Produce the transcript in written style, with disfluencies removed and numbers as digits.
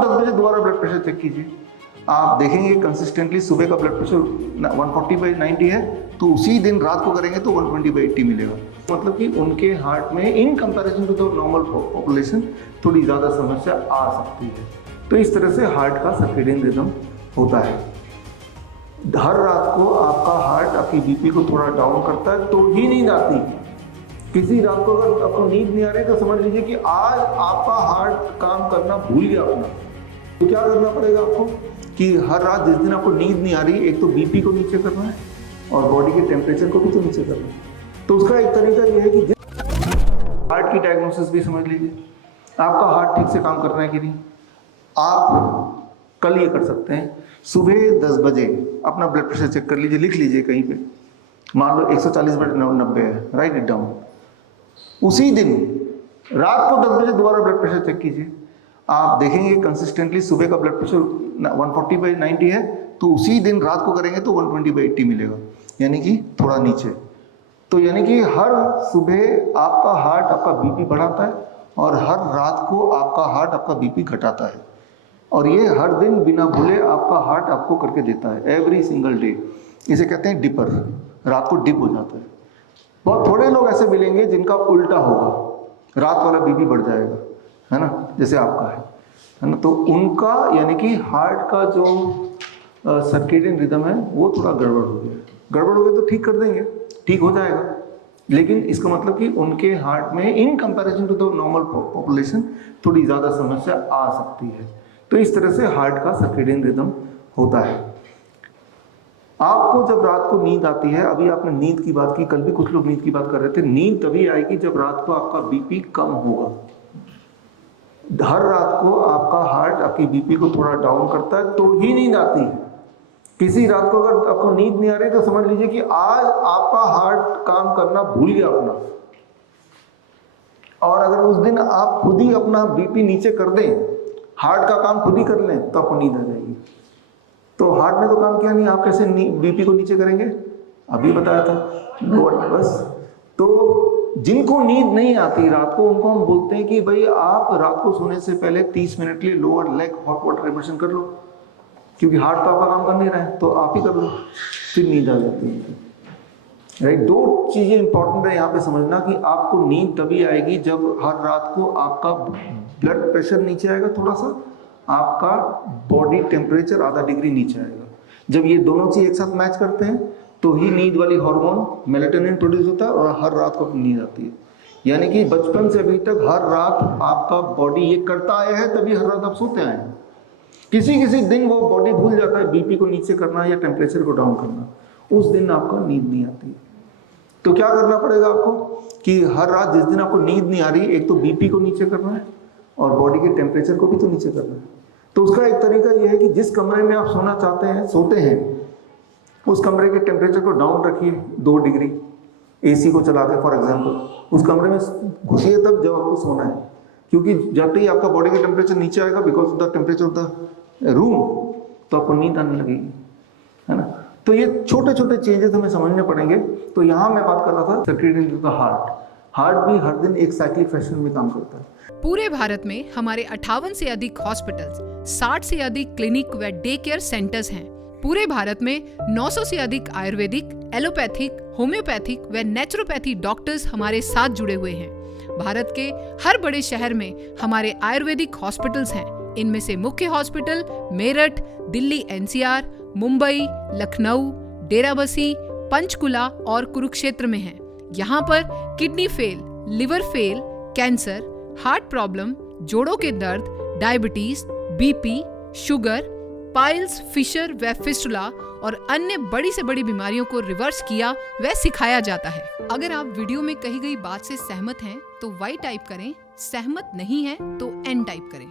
को 10 बजे दोबारा ब्लड प्रेशर चेक कीजिए, आप देखेंगे कंसिस्टेंटली सुबह का ब्लड प्रेशर 140/90 है, तो उसी दिन रात को करेंगे तो 120/80 मिलेगा। मतलब कि उनके हार्ट में in comparison to the normal population थोड़ी ज़्यादा समस्या आ सकती है। तो इस तरह से हार्ट का सर्केडियन रिदम होता है। हर रात को आपका हार्ट आपकी बीपी को थोड़ा डाउन करता है तो ही नींद आती। किसी रात को अगर आपको नींद नहीं आ रही तो समझ लीजिए कि आज आपका हार्ट काम करना भूल गया अपना। तो क्या करना पड़ेगा आपको कि हर रात जिस दिन आपको नींद नहीं आ रही, एक तो बीपी को नीचे करना है और बॉडी के टेम्परेचर को भी तो नीचे करना है। तो उसका एक तरीका यह है कि हार्ट की डायग्नोसिस भी समझ लीजिए, आपका हार्ट ठीक से काम कर रहा है कि नहीं। आप कल ये कर सकते हैं, सुबह 10 बजे अपना ब्लड प्रेशर चेक कर लीजिए, लिख लीजिए कहीं पे, मान लो 140/90 है, राइट इट डाउन। उसी दिन रात को 10 बजे दोबारा ब्लड प्रेशर चेक कीजिए, आप देखेंगे कंसिस्टेंटली सुबह का ब्लड प्रेशर 140/90 है, तो उसी दिन रात को करेंगे तो 120/80 मिलेगा, यानी कि थोड़ा नीचे। तो यानी कि हर सुबह आपका हार्ट आपका बीपी बढ़ाता है और हर रात को आपका हार्ट आपका बीपी घटाता है, और ये हर दिन बिना भूले आपका हार्ट आपको करके देता है, एवरी सिंगल डे। इसे कहते हैं डिपर, रात को डिप हो जाता है। बहुत थोड़े लोग ऐसे मिलेंगे जिनका उल्टा होगा, रात वाला बीपी बढ़ जाएगा, है ना, जैसे आपका है ना। तो उनका यानी कि हार्ट का जो सर्केडियन रिदम है वो थोड़ा गड़बड़ हो गया। गड़बड़ हो गया तो ठीक कर देंगे, ठीक हो जाएगा, लेकिन इसका मतलब कि उनके हार्ट में in comparison to the normal population थोड़ी ज़्यादा समस्या आ सकती है। तो इस तरह से हार्ट का सर्केडियन रिदम होता है। आपको जब रात को नींद आती है, अभी आपने नींद की बात की, कल भी कुछ लोग नींद की बात कर रहे थे, नींद तभी आएगी जब रात को आपका बीपी कम होगा। हर रात को आपका हार्ट आपकी बीपी को थोड़ा डाउन करता है तो ही नींद आती है। किसी रात को अगर आपको नींद नहीं आ रही तो समझ लीजिए कि आज आपका हार्ट काम करना भूल गया अपना, और अगर उस दिन आप खुद ही अपना बीपी नीचे कर दें, हार्ट का काम खुद ही कर लें, तो आपको नींद आ जाएगी। तो हार्ट ने तो काम किया नहीं, आप कैसे बीपी को नीचे करेंगे, अभी बताया था बस। तो जिनको नींद नहीं आती रात को, उनको हम बोलते हैं कि भाई आप रात को सोने से पहले 30 मिनट के लिए lower leg hot water immersion कर लो, क्योंकि हार्ट तो आपका काम कर नहीं रहा है, तो आप ही कर लो, फिर नींद आ जाती है। राइट, दो चीज़ें इंपॉर्टेंट है यहाँ पे समझना कि आपको नींद तभी आएगी जब हर रात को आपका ब्लड प्रेशर नीचे आएगा, थोड़ा सा आपका बॉडी टेम्परेचर आधा डिग्री नीचे आएगा। जब ये दोनों चीज़ एक साथ मैच करते हैं तो ही नींद वाली हार्मोन मेलेटोनिन प्रोड्यूस होता है और हर रात को नींद आती है। यानी कि बचपन से अभी तक हर रात आपका बॉडी ये करता आया है, तभी हर रात आप सोते आए हैं। किसी किसी दिन वो बॉडी भूल जाता है बीपी को नीचे करना या टेम्परेचर को डाउन करना, उस दिन आपका नींद नहीं आती। तो क्या करना पड़ेगा आपको कि हर रात जिस दिन आपको नींद नहीं आ रही, एक तो बीपी को नीचे करना है और बॉडी के टेम्परेचर को भी तो नीचे करना है। तो उसका एक तरीका यह है कि जिस कमरे में आप सोना चाहते हैं, सोते हैं, उस कमरे के टेम्परेचर को डाउन रखिए 2 डिग्री, एसी को चला के फॉर एग्जांपल उस कमरे में घुसिए तब जब आपको सोना है, क्योंकि जब ही आपका बॉडी का टेम्परेचर नीचे आएगा because of the temperature of the room, तो आपको नींद आने लगेगी, है ना। तो ये छोटे छोटे चेंजेस हमें समझने पड़ेंगे। तो यहाँ मैं बात कर रहा था सर्केडियन का हार्ट भी हर दिन एक साइक्लिक फैशन में काम करता है। पूरे भारत में हमारे 58 से अधिक हॉस्पिटल्स, 60 से अधिक क्लिनिक व डे केयर सेंटर्स हैं। पूरे भारत में 900 से अधिक आयुर्वेदिक, एलोपैथिक, होम्योपैथिक व नेचुरोपैथी डॉक्टर्स हमारे साथ जुड़े हुए हैं। भारत के हर बड़े शहर में हमारे आयुर्वेदिक हॉस्पिटल्स हैं। इनमें से मुख्य हॉस्पिटल मेरठ, दिल्ली NCR, मुंबई, लखनऊ, डेराबसी, पंचकुला और कुरुक्षेत्र में हैं। यहाँ पर kidney fail, liver fail, cancer, heart problem, जोड़ों के दर्द, diabetes, BP, sugar, piles, fissure व फिस्टुला और अन्य बड़ी से बड़ी बीमारियों को रिवर्स किया व सिखाया जाता है। अगर आप वीडियो में कही गई बात से सहमत हैं तो Y टाइप करें, सहमत नहीं हैं तो N टाइप करें।